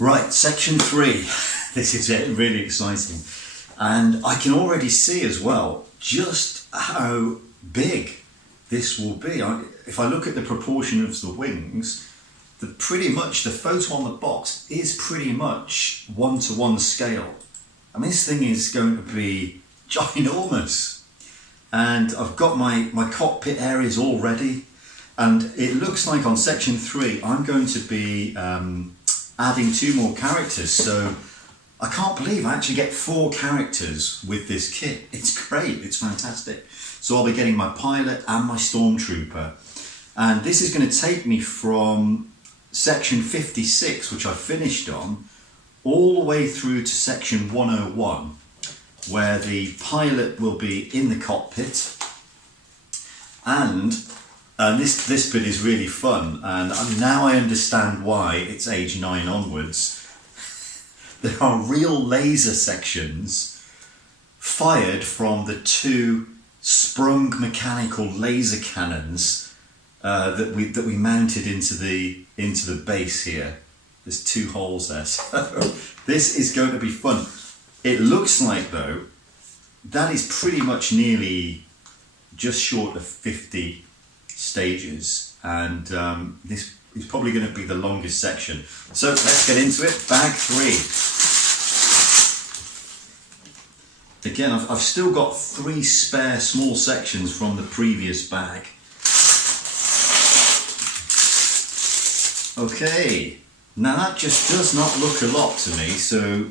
Right, section 3. This is really exciting. And I can already see as well just how big this will be. If I look at the proportion of the wings, pretty much the photo on the box is pretty much 1-to-1 scale. I mean, this thing is going to be ginormous. And I've got my cockpit areas all ready. And it looks like on section 3, I'm going to be adding 2 more characters. So I can't believe I actually get 4 characters with this kit. It's great, it's fantastic. So I'll be getting my pilot and my stormtrooper. And this is going to take me from section 56, which I finished on, all the way through to section 101, where the pilot will be in the cockpit. And this bit is really fun, and now I understand why it's age 9 onwards. There are real laser sections fired from the 2 sprung mechanical laser cannons that we mounted into the base here. There's 2 holes there, so this is going to be fun. It looks like, though, that is pretty much nearly just short of 50 stages, and this is probably going to be the longest section. So let's get into it. Bag 3. Again, I've still got 3 spare small sections from the previous bag. Okay, now that just does not look a lot to me, so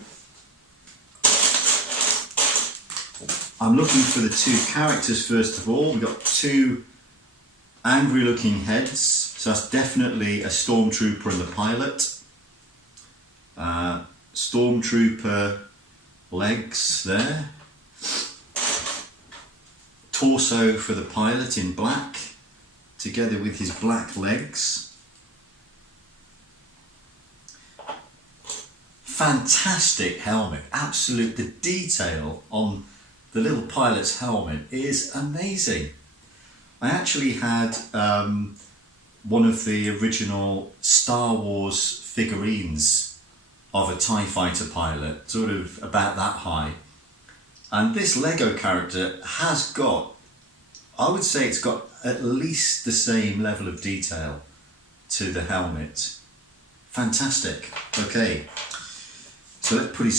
I'm looking for the 2 characters first of all. We've got 2 angry looking heads, so that's definitely a stormtrooper and the pilot. Stormtrooper legs there. Torso for the pilot in black, together with his black legs. Fantastic helmet, absolute, the detail on the little pilot's helmet is amazing. I actually had one of the original Star Wars figurines of a TIE fighter pilot, sort of about that high. And this Lego character has got, I would say it's got at least the same level of detail to the helmet. Fantastic. Okay, so let's put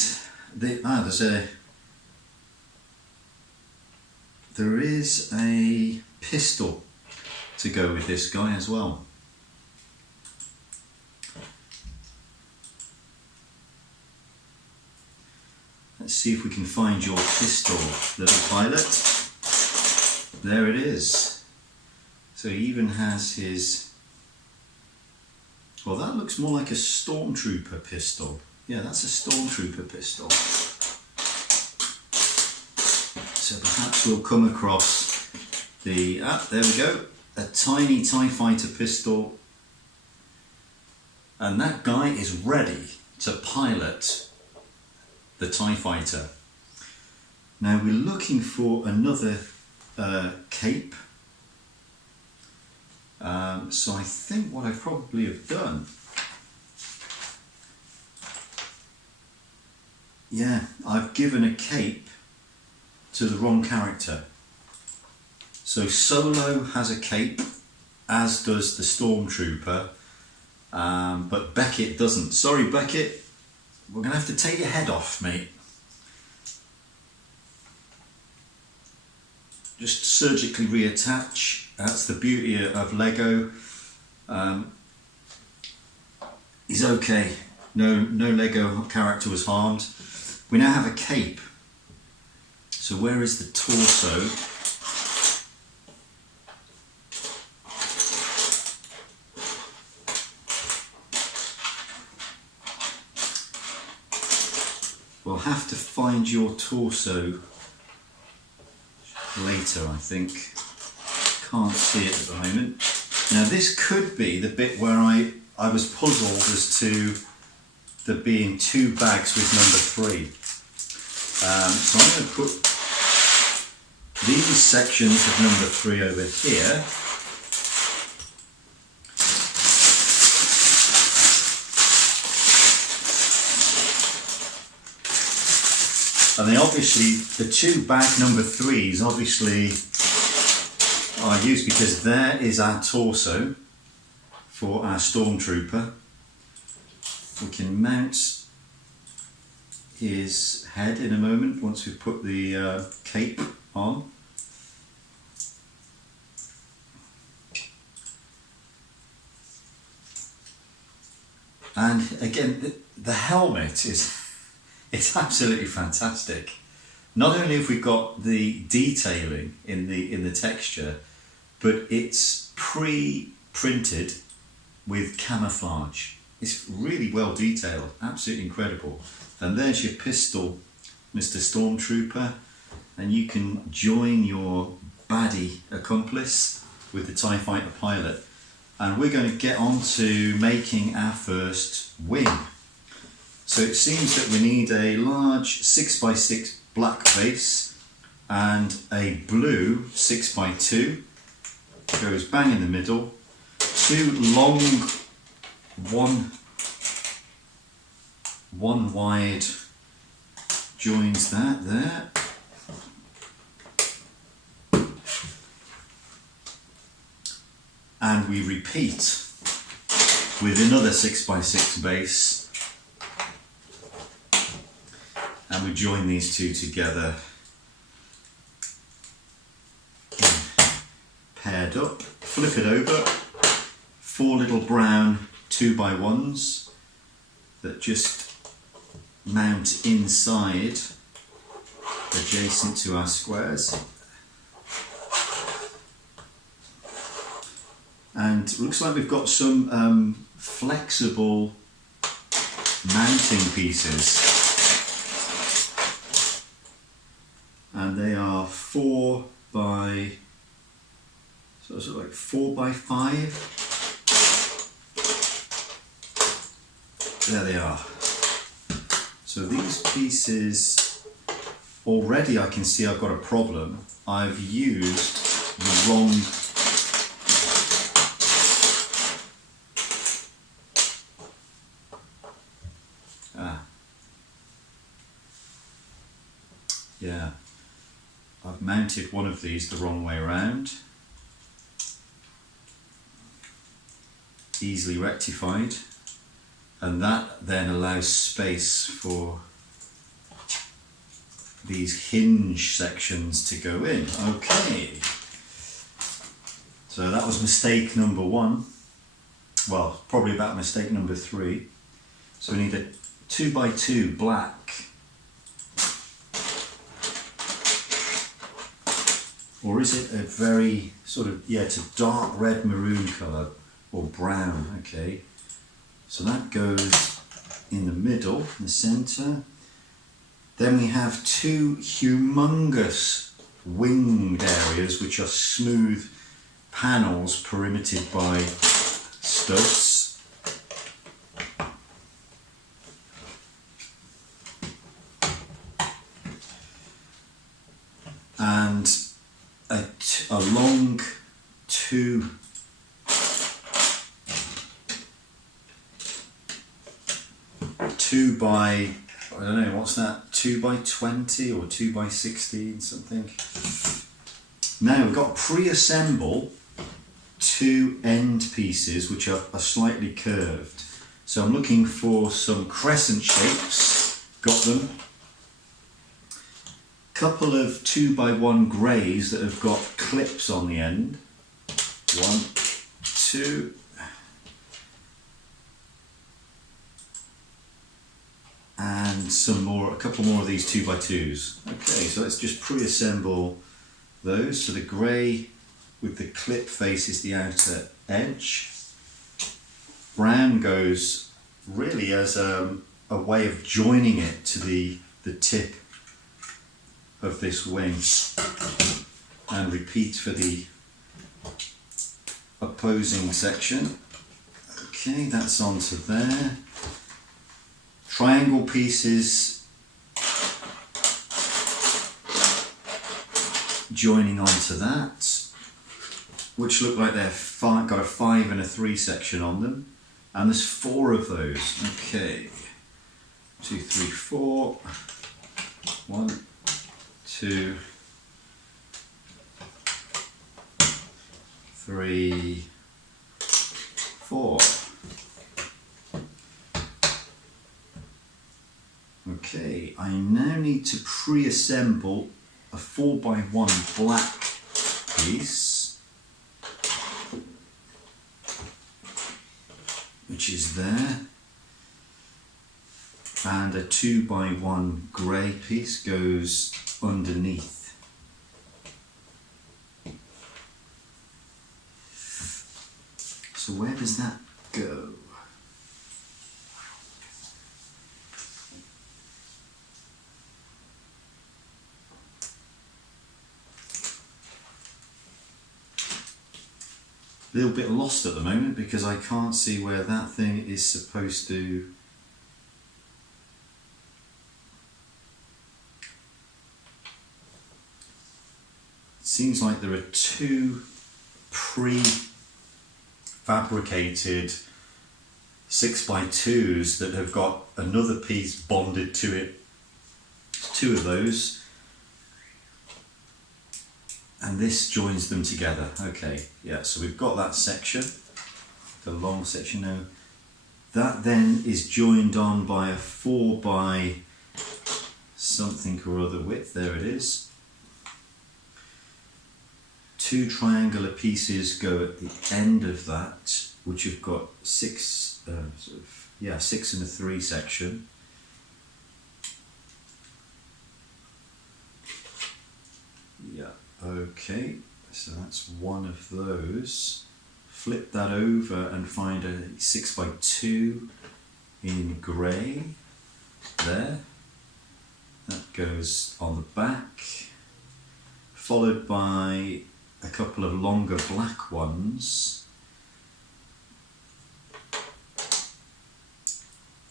there is a pistol to go with this guy as well. Let's see if we can find your pistol, little pilot. There it is. So he even has his, well, that looks more like a stormtrooper pistol. Yeah, that's a stormtrooper pistol. So perhaps we'll come across the, there we go, a tiny TIE fighter pistol. And that guy is ready to pilot the TIE fighter. Now we're looking for another cape. So I think what I probably have done, yeah, I've given a cape to the wrong character. So Solo has a cape, as does the Stormtrooper, but Beckett doesn't. Sorry, Beckett, we're going to have to take your head off, mate. Just surgically reattach. That's the beauty of Lego. He's okay. No Lego character was harmed. We now have a cape. So where is the torso? We'll have to find your torso later, I think. Can't see it at the moment. Now this could be the bit where I was puzzled as to there being 2 bags with number 3. So I'm going to put these sections of number 3 over here. And they obviously, the two bag number 3s obviously are used because there is our torso for our Stormtrooper. We can mount his head in a moment once we've put the cape on. And again, the helmet it's absolutely fantastic. Not only have we got the detailing in the texture, but it's pre-printed with camouflage. It's really well detailed, absolutely incredible. And there's your pistol, Mr. Stormtrooper, and you can join your baddie accomplice with the TIE Fighter pilot. And we're going to get on to making our first wing. So it seems that we need a large 6x6 black base and a blue 6x2. Goes bang in the middle. Two long, one wide joins that there. And we repeat with another 6x6 base, and we join these two together, paired up, flip it over, 4 little brown 2x1s that just mount inside adjacent to our squares. And it looks like we've got some flexible mounting pieces, and they are 4 by, so it's like 4 by 5. There they are. So these pieces, already I can see I've got a problem. I've used the wrong yeah, I've mounted one of these the wrong way around. Easily rectified, and that then allows space for these hinge sections to go in. Okay, so that was mistake number 1. Well, probably about mistake number 3. So we need a 2x2 black. Or is it a very sort of, yeah, it's a dark red maroon colour, or brown, okay. So that goes in the middle, in the centre. Then we have 2 humongous winged areas, which are smooth panels perimetered by studs. And a long 2 by, I don't know, what's that, 2 by 20 or 2 by 16 something. Now we've got to pre-assemble 2 end pieces which are slightly curved. So I'm looking for some crescent shapes, got them. Couple of 2x1 greys that have got clips on the end. 1, 2. And some more, a couple more of these 2x2s. Okay, so let's just pre-assemble those. So the grey with the clip face is the outer edge. Brown goes really as a way of joining it to the tip of this wing, and repeat for the opposing section. Okay, that's onto there. Triangle pieces joining onto that, which look like they've got a 5 and a 3 section on them, and there's 4 of those. Okay, 2, 3, 4. 1, 2, 3, 4. Okay, I now need to pre-assemble a 4x1 black piece, which is there, and a 2x1 grey piece goes underneath. So where does that go? A little bit lost at the moment because I can't see where that thing is supposed to. It seems like there are two pre-fabricated 6x2s that have got another piece bonded to it. Two of those. And this joins them together. Okay, yeah, so we've got that section, the long section now. That then is joined on by a 4x something or other width, there it is. Two triangular pieces go at the end of that, which have got 6 and a 3 section. Yeah. Okay, so that's one of those. Flip that over and find a 6x2 in grey. There. That goes on the back. Followed by a couple of longer black ones.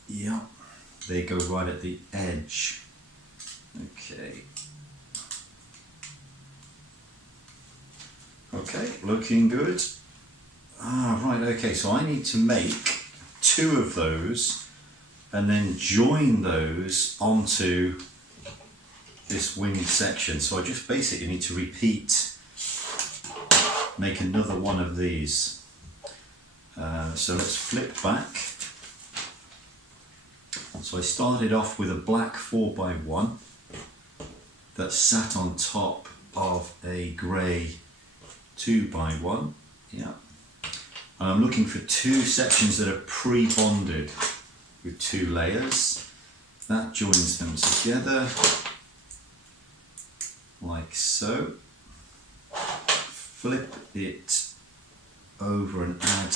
Yeah, they go right at the edge. Okay. Okay, looking good. Right, okay, so I need to make 2 of those and then join those onto this winged section. So I just basically need to make another one of these. So let's flip back. So I started off with a black 4x1 that sat on top of a grey 2x1, yeah. And I'm looking for 2 sections that are pre-bonded with 2 layers. That joins them together, like so. Flip it over and add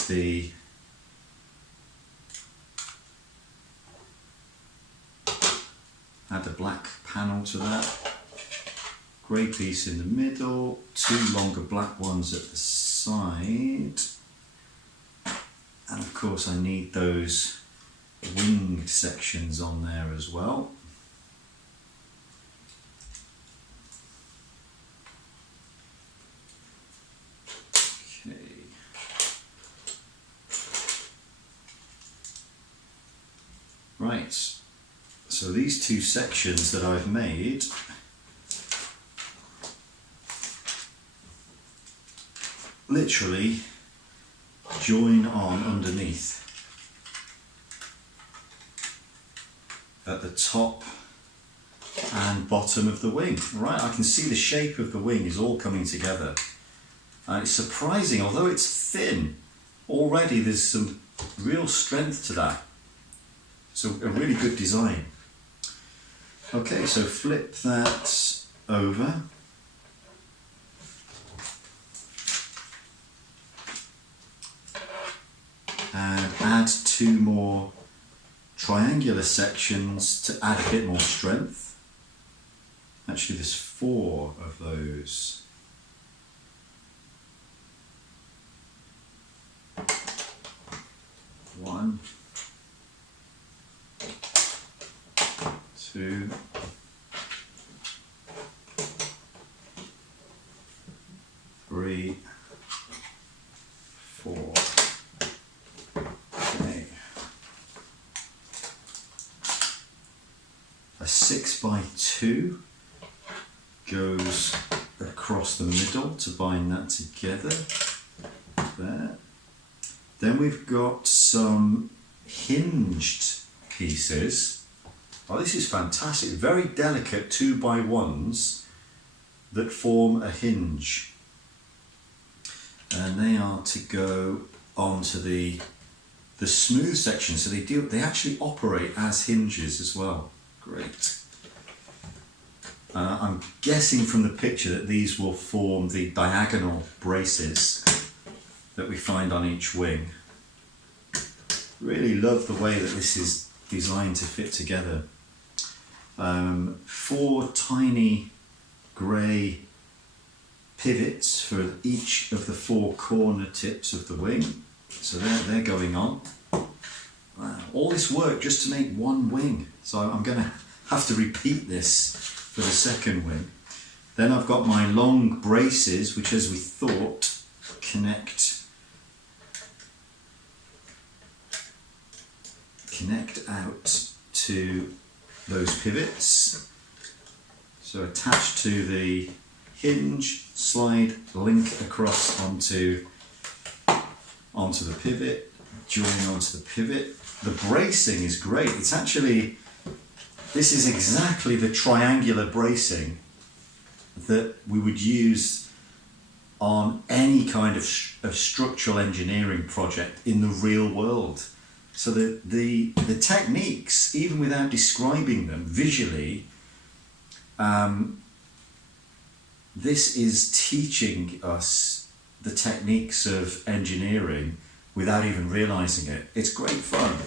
a black panel to that. Grey piece in the middle, 2 longer black ones at the side, and of course I need those winged sections on there as well. Okay. Right, so these 2 sections that I've made literally join on underneath at the top and bottom of the wing. Right, I can see the shape of the wing is all coming together. And it's surprising, although it's thin, already there's some real strength to that. So a really good design. Okay, so flip that over. And add 2 more triangular sections to add a bit more strength. Actually, there's 4 of those. One, 2, 3, 4. Okay. A 6x2 goes across the middle to bind that together. There. Then we've got some hinged pieces. Oh, this is fantastic. Very delicate 2x1s that form a hinge. And they are to go onto the smooth section. So they actually operate as hinges as well. Great. I'm guessing from the picture that these will form the diagonal braces that we find on each wing. Really love the way that this is designed to fit together. 4 tiny grey pivots for each of the 4 corner tips of the wing. So they're going on. Wow. All this work just to make one wing. So I'm going to have to repeat this for the second wing. Then I've got my long braces, which, as we thought, connect out to those pivots. So attached to the hinge, slide, link across onto the pivot, join onto the pivot. The bracing is great. It's actually, this is exactly the triangular bracing that we would use on any kind of structural engineering project in the real world. So the techniques, even without describing them visually, this is teaching us the techniques of engineering without even realizing it. It's great fun.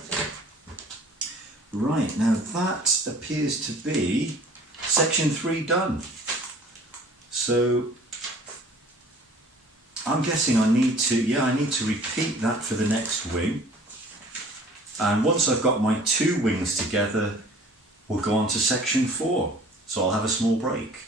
Right, now that appears to be section 3 done. So I'm guessing I need to repeat that for the next wing. And once I've got my 2 wings together, we'll go on to section 4. So I'll have a small break.